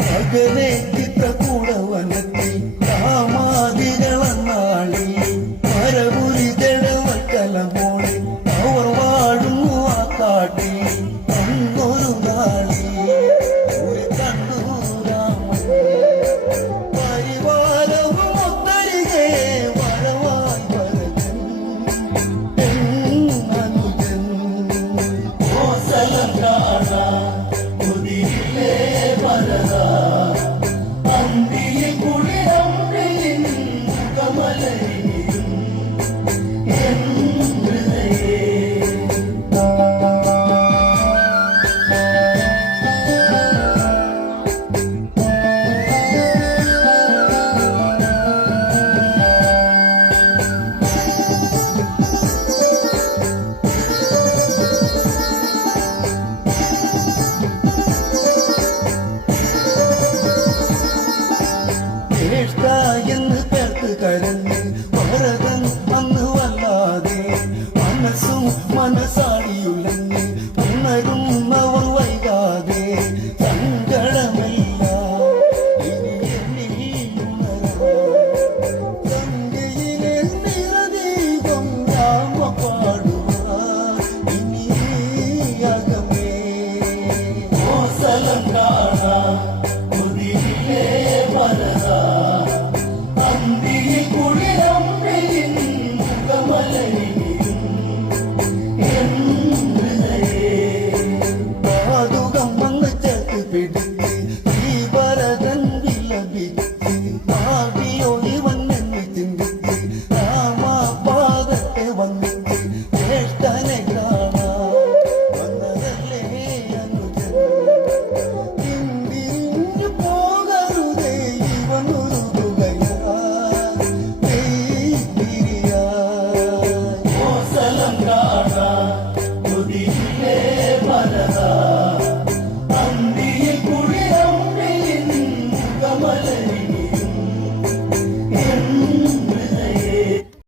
മകനെ ചിത്രകൂടവനത്തിൽ കാമാതികളന്നാളി മരപുരി ജടവക്കല മോളി അവർ വാഴുന്നു ആ കാട്ടിൽ അന്നൊരു നാളി ഒരു കണ്ണു രാമൻ പരിവാരവും ഒത്തരികെ വരവായി വരജൻ അനുജൻ ഓസലം കാണാൻ ഉദിയിലേ വരദാ അന്തിയിൽ കുളിരമ്പിളിൻ കമലരിയും എൻ ഹൃദയേ എന്ന് പേർത്ത് കരഞ്ഞ് ഭരതൻ അന്ന് വല്ലാതെ മനസ്സും മനസ്സാടിയുലഞ്ഞ്